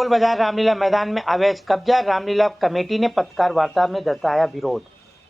गोल बाजार रामलीला मैदान में अवैध कब्जा, रामलीला कमेटी ने पत्रकार वार्ता में जताया विरोध।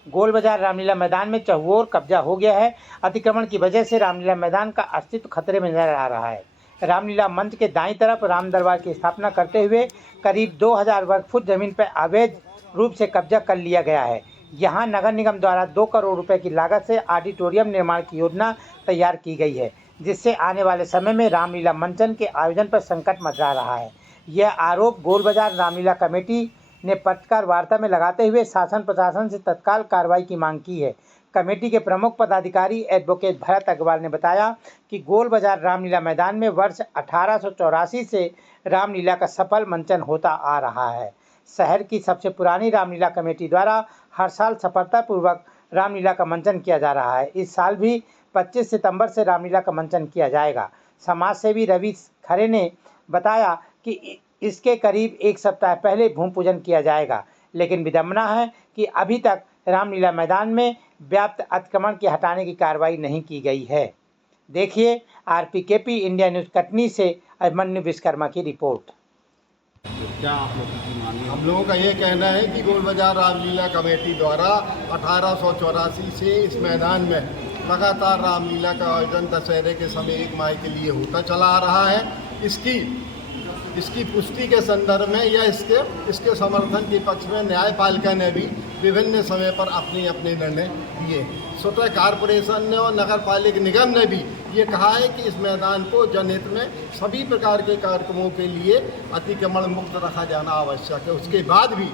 गोल बाजार रामलीला मैदान में चहुओर कब्जा हो गया है। अतिक्रमण की वजह से रामलीला मैदान का अस्तित्व खतरे में नजर आ रहा है। रामलीला मंच के दाईं तरफ राम दरबार की स्थापना करते हुए करीब 2000 वर्ग फुट जमीन पर अवैध रूप से कब्जा कर लिया गया है। यहाँ नगर निगम द्वारा 2 करोड़ रुपए की लागत से ऑडिटोरियम निर्माण की योजना तैयार की गई है, जिससे आने वाले समय में रामलीला मंचन के आयोजन पर संकट मंडरा रहा है। यह आरोप गोल बाजार रामलीला कमेटी ने पत्रकार वार्ता में लगाते हुए शासन प्रशासन से तत्काल कार्रवाई की मांग की है। कमेटी के प्रमुख पदाधिकारी एडवोकेट भरत अग्रवाल ने बताया कि गोल बाजार रामलीला मैदान में वर्ष 1884 से रामलीला का सफल मंचन होता आ रहा है। शहर की सबसे पुरानी रामलीला कमेटी द्वारा हर साल सफलतापूर्वक रामलीला का मंचन किया जा रहा है। इस साल भी 25 सितंबर से रामलीला का मंचन किया जाएगा। समाज सेवी रवि खरे ने बताया कि इसके करीब एक सप्ताह पहले भूमि पूजन किया जाएगा, लेकिन विडंबना है कि अभी तक रामलीला मैदान में व्याप्त अतिक्रमण के हटाने की कार्रवाई नहीं की गई है। देखिए आरपीकेपी इंडिया न्यूज़ कटनी से अभिमन्यु विश्वकर्मा की रिपोर्ट। क्या आप लोगों की मांग है? हम लोगों का ये कहना है कि गोल बाजार रामलीला कमेटी द्वारा 1884 से इस मैदान में लगातार रामलीला का आयोजन दशहरे के समय 1 माह के लिए होता चला आ रहा है। इसकी पुष्टि के संदर्भ में या इसके समर्थन के पक्ष में न्यायपालिका ने भी विभिन्न समय पर अपने निर्णय दिए। स्वतः कारपोरेशन ने और नगर पालिक निगम ने भी ये कहा है कि इस मैदान को जनहित में सभी प्रकार के कार्यक्रमों के लिए अतिक्रमण मुक्त रखा जाना आवश्यक है। उसके बाद भी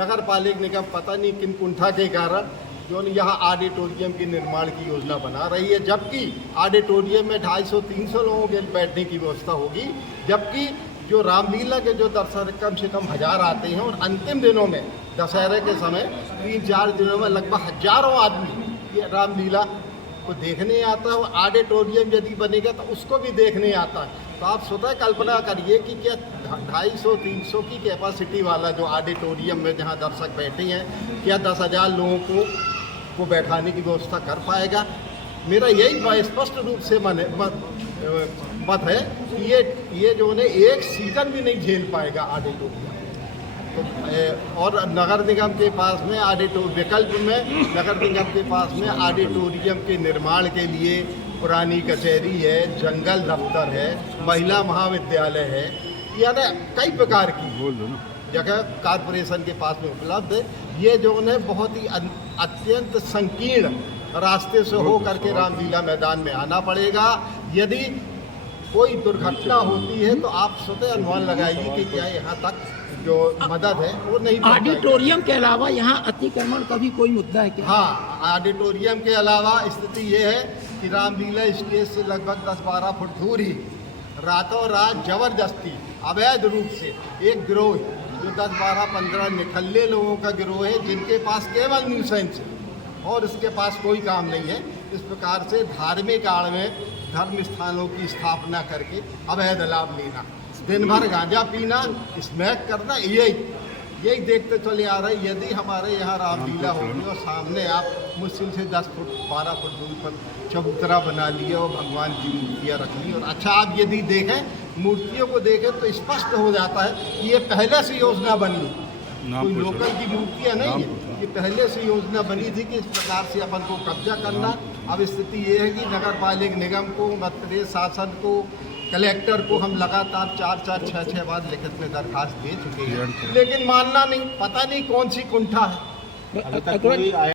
नगर पालिक निगम पता नहीं किन कुंठा के कारण जो यहाँ ऑडिटोरियम के निर्माण की योजना बना रही है, जबकि ऑडिटोरियम में 250-300 लोगों के बैठने की व्यवस्था होगी, जबकि जो रामलीला के जो दर्शक कम से कम 1000 आते हैं और अंतिम दिनों में दशहरे के समय 3-4 दिनों में लगभग हजारों आदमी ये रामलीला को देखने आता है। और ऑडिटोरियम यदि बनेगा तो उसको भी देखने आता है। तो आप स्वतः कल्पना करिए कि क्या 250-300 की कैपेसिटी वाला जो ऑडिटोरियम में जहाँ दर्शक बैठे हैं, क्या 10,000 लोगों को बैठाने की व्यवस्था कर पाएगा? मेरा यही स्पष्ट रूप से मत है कि ये जो है एक सीजन भी नहीं झेल पाएगा ऑडिटोरियम। तो और नगर निगम के पास में विकल्प में नगर निगम के पास में ऑडिटोरियम के निर्माण के लिए पुरानी कचहरी है, जंगल दफ्तर है, महिला महाविद्यालय है, यानी कई प्रकार की जगह कारपोरेशन के पास में उपलब्ध है। ये जो है बहुत ही अत्यंत संकीर्ण रास्ते से हो करके रामलीला मैदान में आना पड़ेगा। यदि कोई दुर्घटना होती है तो आप स्वतः अनुमान लगाइए कि क्या यहाँ तक जो मदद है वो नहीं। ऑडिटोरियम के अलावा यहाँ अतिक्रमण का भी कोई मुद्दा है क्या? हाँ, ऑडिटोरियम के अलावा स्थिति ये है कि रामलीला स्टेज से लगभग 10-12 फुट दूर ही रातों रात जबरदस्ती अवैध रूप से एक गिरोह जो 10-12-15 निखल्ले लोगों का गिरोह है, जिनके पास केवल न्यूसेंस है और इसके पास कोई काम नहीं है, इस प्रकार से धार्मिक आड़ में धर्म स्थानों की स्थापना करके अवैध लाभ लेना, दिन भर गांजा पीना, स्मैक करना, यही देखते चले आ रहे। यदि हमारे यहाँ रामलीला होगी और सामने आप मुश्किल से 10 फुट 12 फुट दूर पर चबूतरा बना लिए और भगवान की मूर्तियाँ रख ली, और अच्छा आप यदि देखें मूर्तियों को देखें तो स्पष्ट हो जाता है कि ये पहले से योजना बनी, कोई लोकल की मूर्तियाँ नहीं है, ये पहले से योजना बनी थी कि इस प्रकार से अपन को कब्जा करना। अब स्थिति ये है कि नगर पालिक निगम को, मध्य प्रदेश शासन को, कलेक्टर को हम लगातार 4-4, 6-6 बार लिखित में दरखास्त दे चुके हैं, लेकिन मानना नहीं, पता नहीं कौन सी कुंठा है।